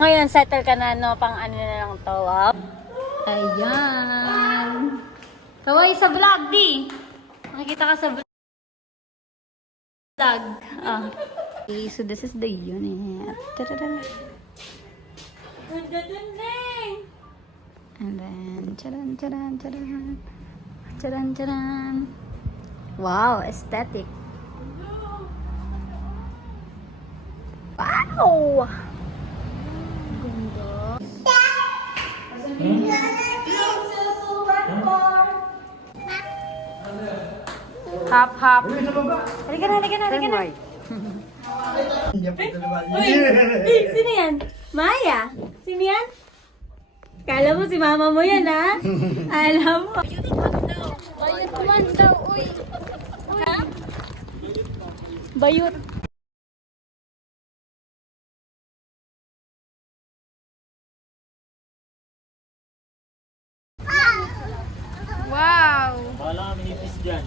Ngayon, settle ka na, no? Pang ano na lang to, wow. Ayan. Kaway sa vlog, di. Makikita ka sa vlog. Okay, so this is the unit. Ta-da-da. And then, charan, charan, charan. Charan, charan. Wow, aesthetic. Wow! Ganda. Hop, hop. Halika na, halika na, halika na. Uy, sino yan? Maya? Sino yan? Kala mo si mama mo yan, ha? Alam mo. Bayot man daw, uy. Ha? Bayot. Wow! Wala kami nipis dyan.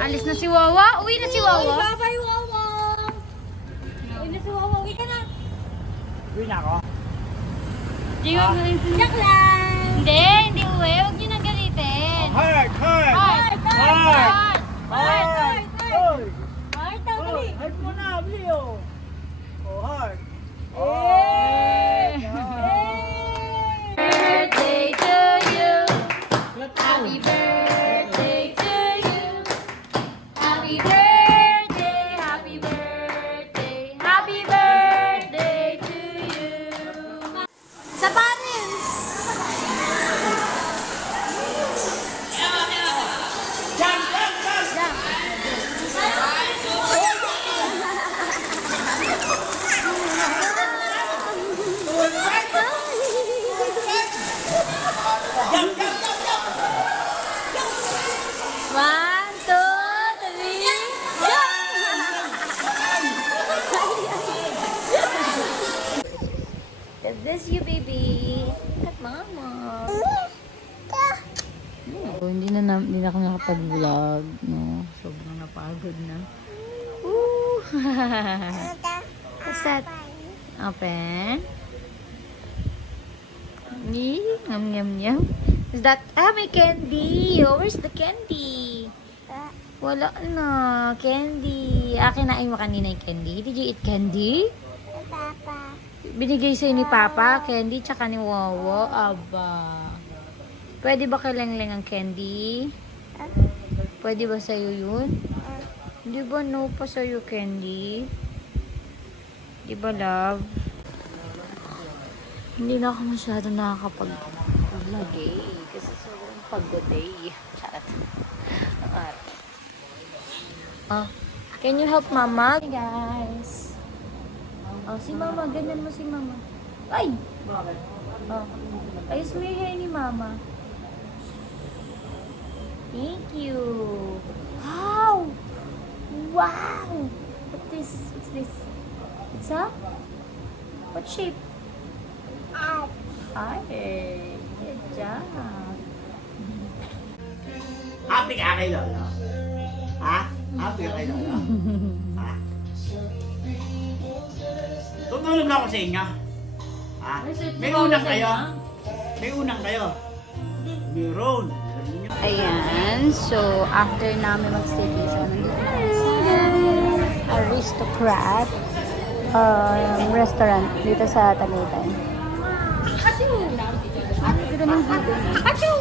Alis na si Wawa. Uwi na si Wawa. Bye-bye, Wawa! Uy na si Wawa, uwi ka na! Uwi na ako. Jack lang! Hindi uwi. Huwag niyo nang galitin. Heart! Heart! Heart! Heart! Heart! Heart, dali! Heart mo na, Leo! Oh, heart! Birthday to you. Happy birthday to you. Happy birthday, happy birthday, happy birthday to you. Sa Paris! One, two, three, is this you, baby? Look at mama. Hindi na ako nakapag-vlog, no? Sobrang napagod na. Woo! What's that? Open. Yum, yum, yum. Is that, may candy. Oh, where's the candy? Wala na. Candy. Kinain mo kanina yung candy. Did you eat candy? Papa. Binigay sa'yo ni Papa, candy, tsaka ni Wawa. Aba. Pwede ba kay Lengleng ang candy? Pwede ba sa'yo yun? Di ba no pa sa'yo candy? Di ba, love? Hindi na ako masyado nakakapag-vlog eh. Kasi sobrang pagod eh. Charot. Can you help Mama? Hey guys. Oh, si Mama. Ganyan mo si Mama. Ay! Oh. Ayos mo yung hair ni Mama. Thank you. Wow! Wow! What's this? What's this? It's a? What shape? Hi. Good job. Happy ka kay Lolo? Ha? Happy ka kay Lolo? Ha? Tutulog ako sa inyo? Ha? May unang kayo? May unang kayo? Meron. Ayan. So, after namin mag-stay sa Aristocrat restaurant dito sa Tagaytay. Dito naman dito.